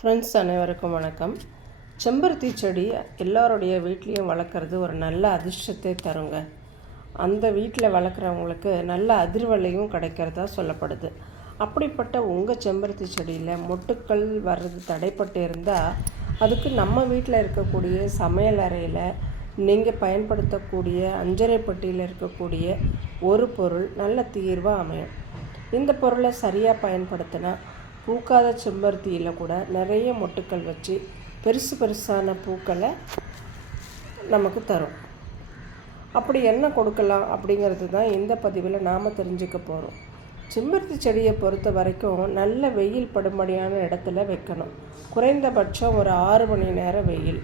Friends அனைவருக்கும் வணக்கம். செம்பருத்தி செடி எல்லாருடைய வீட்லேயும் வளர்க்குறது ஒரு நல்ல அதிர்ஷ்டத்தை தருங்க. அந்த வீட்டில் வளர்க்குறவங்களுக்கு நல்ல அதிர்வலையும் கிடைக்கிறதா சொல்லப்படுது. அப்படிப்பட்ட உங்கள் செம்பருத்தி செடியில் மொட்டுக்கள் வர்றது தடைப்பட்டு இருந்தால் அதுக்கு நம்ம வீட்டில் இருக்கக்கூடிய சமையல் அறையில் நீங்கள் பயன்படுத்தக்கூடிய அஞ்சரைப்பட்டியில் இருக்கக்கூடிய ஒரு பொருள் நல்ல தீர்வாக அமையும். இந்த பொருளை சரியாக பயன்படுத்தினா பூக்காத செம்பருத்தியில் கூட நிறைய மொட்டுக்கள் வச்சு பெருசு பெருசான பூக்களை நமக்கு தரும். அப்படி என்ன கொடுக்கலாம் அப்படிங்கிறது தான் இந்த பதிவில் நாம் தெரிஞ்சுக்க போகிறோம் செம்பருத்தி செடியை பொறுத்த வரைக்கும் நல்ல வெயில் படும்படியான இடத்துல வைக்கணும். குறைந்தபட்சம் ஒரு ஆறு மணி நேரம் வெயில்.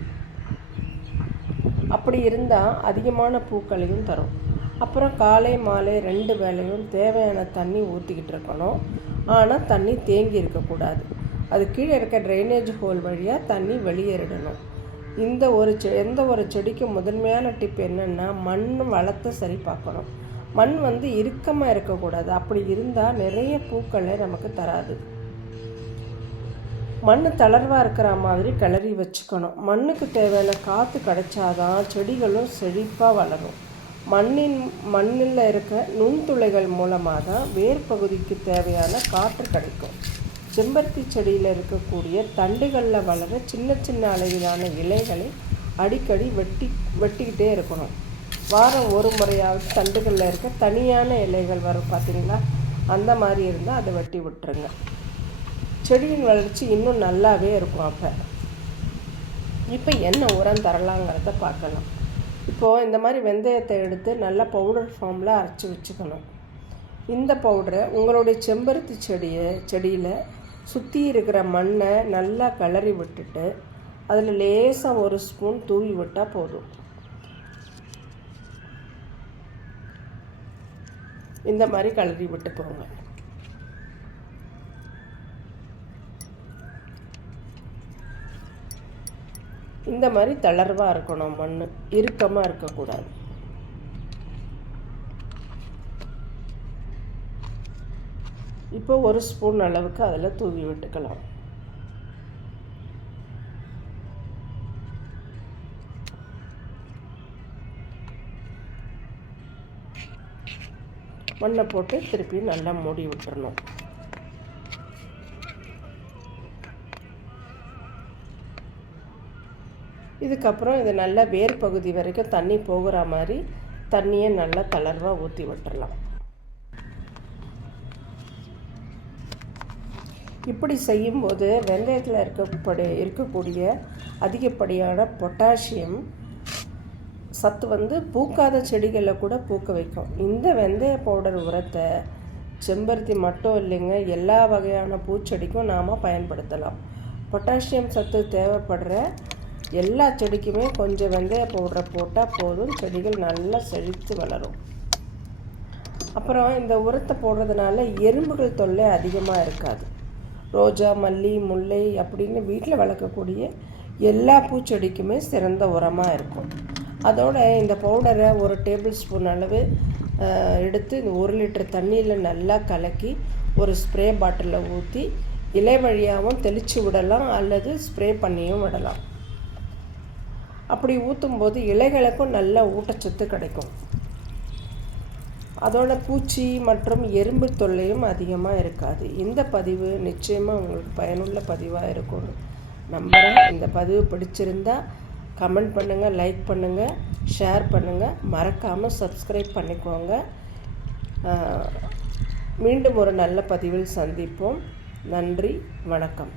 அப்படி இருந்தால் அதிகமான பூக்களையும் தரும். அப்புறம் காலை மாலை ரெண்டு வேலையும் தேவையான தண்ணி ஊற்றிக்கிட்டு இருக்கணும். ஆனால் தண்ணி தேங்கி இருக்கக்கூடாது. அது கீழே இருக்க ட்ரைனேஜ் ஹோல் வழியாக தண்ணி வெளியேறிடணும் இந்த ஒரு செ எந்த ஒரு செடிக்கும் முதன்மையான டிப் என்னென்னா மண் வளத்தை சரி பார்க்கணும். மண் வந்து இறுக்கமாக இருக்கக்கூடாது. அப்படி இருந்தால் நிறைய பூக்களை நமக்கு தராது. மண் தளர்வாக இருக்கிற மாதிரி கிளறி வச்சுக்கணும். மண்ணுக்கு தேவையான காற்று கிடைச்சாதான் செடிகளும் செழிப்பாக வளரும். மண்ணின் மண்ணில் இருக்க நுண்துளைகள் மூலமாக தான் வேர் பகுதிக்கு தேவையான காற்று கிடைக்கும். செம்பருத்தி செடியில் இருக்கக்கூடிய தண்டுகளில் வளர சின்ன சின்ன அளவிலான இலைகளை அடிக்கடி வெட்டி வெட்டிக்கிட்டே இருக்கணும். வாரம் ஒரு முறையாவது தண்டுகளில் இருக்க தனியான இலைகள் வரும் பார்த்தீங்களா அந்த மாதிரி இருந்தால் அதை வெட்டி விட்டுருங்க. செடியின் வளர்ச்சி இன்னும் நல்லாவே இருக்கும் அப்போ. இப்போ என்ன உரம் தரலாங்கிறத பார்க்கலாம். இப்போது இந்த மாதிரி வெந்தயத்தை எடுத்து நல்லா பவுடர் ஃபார்மில் அரைச்சி வச்சுக்கணும். இந்த பவுடரை உங்களுடைய செம்பருத்தி செடியை செடியில் சுற்றி இருக்கிற மண்ணை நல்லா கிளறி விட்டுட்டு அதில் லேசாக ஒரு ஸ்பூன் தூவி விட்டால் போதும். இந்த மாதிரி கிளறி போங்க. இந்த மாதிரி தளர்வாக இருக்கணும் மண் இறுக்கமாக இருக்கக்கூடாது. இப்போ ஒரு ஸ்பூன் அளவுக்கு அதில் தூவி விட்டுக்கலாம். மண்ணை போட்டு திருப்பி நல்லா மூடி விட்டுறணும். இதுக்கப்புறம் இது நல்லா வேர் பகுதி வரைக்கும் தண்ணி போகிற மாதிரி தண்ணியை நல்லா தளர்வாக ஊற்றி விட்டுறலாம். இப்படி செய்யும்போது வெந்தயத்தில் இருக்கப்படி இருக்கக்கூடிய அதிகப்படியான பொட்டாசியம் சத்து வந்து பூக்காத செடிகளில் கூட பூக்க வைக்கும். இந்த வெந்தய பவுடர் உரத்தை செம்பருத்தி மட்டும் இல்லைங்க எல்லா வகையான பூச்செடிக்கும் நாம் பயன்படுத்தலாம். பொட்டாசியம் சத்து தேவைப்படுற எல்லா செடிக்குமே கொஞ்சம் வெந்தய பவுடரை போட்டால் போதும். செடிகள் நல்லா செழித்து வளரும். அப்புறம் இந்த உரத்தை போடுறதுனால எறும்புகள் தொல்லை அதிகமாக இருக்காது. ரோஜா மல்லி முல்லை அப்படின்னு வீட்டில் வளர்க்கக்கூடிய எல்லா பூச்செடிக்குமே சிறந்த உரமாக இருக்கும். அதோட இந்த பவுடரை ஒரு டேபிள் ஸ்பூன் அளவு எடுத்து இந்த ஒரு லிட்டர் தண்ணியில் நல்லா கலக்கி ஒரு ஸ்ப்ரே பாட்டிலில் ஊற்றி இலை வழியாகவும் தெளித்து விடலாம் அல்லது ஸ்ப்ரே பண்ணியும் விடலாம். அப்படி ஊற்றும்போது இலைகளுக்கும் நல்ல ஊட்டச்சத்து கிடைக்கும். அதோட பூச்சி மற்றும் எறும்பு தொல்லையும் அதிகமாக இருக்காது. இந்த பதிவு நிச்சயமாக உங்களுக்கு பயனுள்ள பதிவாக இருக்கும் நம்புகிறேன் இந்த பதிவு பிடிச்சிருந்தா கமெண்ட் பண்ணுங்கள் லைக் பண்ணுங்கள் ஷேர் பண்ணுங்கள் மறக்காமல் சப்ஸ்கிரைப் பண்ணிக்கோங்க. மீண்டும் ஒரு நல்ல பதிவில் சந்திப்போம். நன்றி வணக்கம்.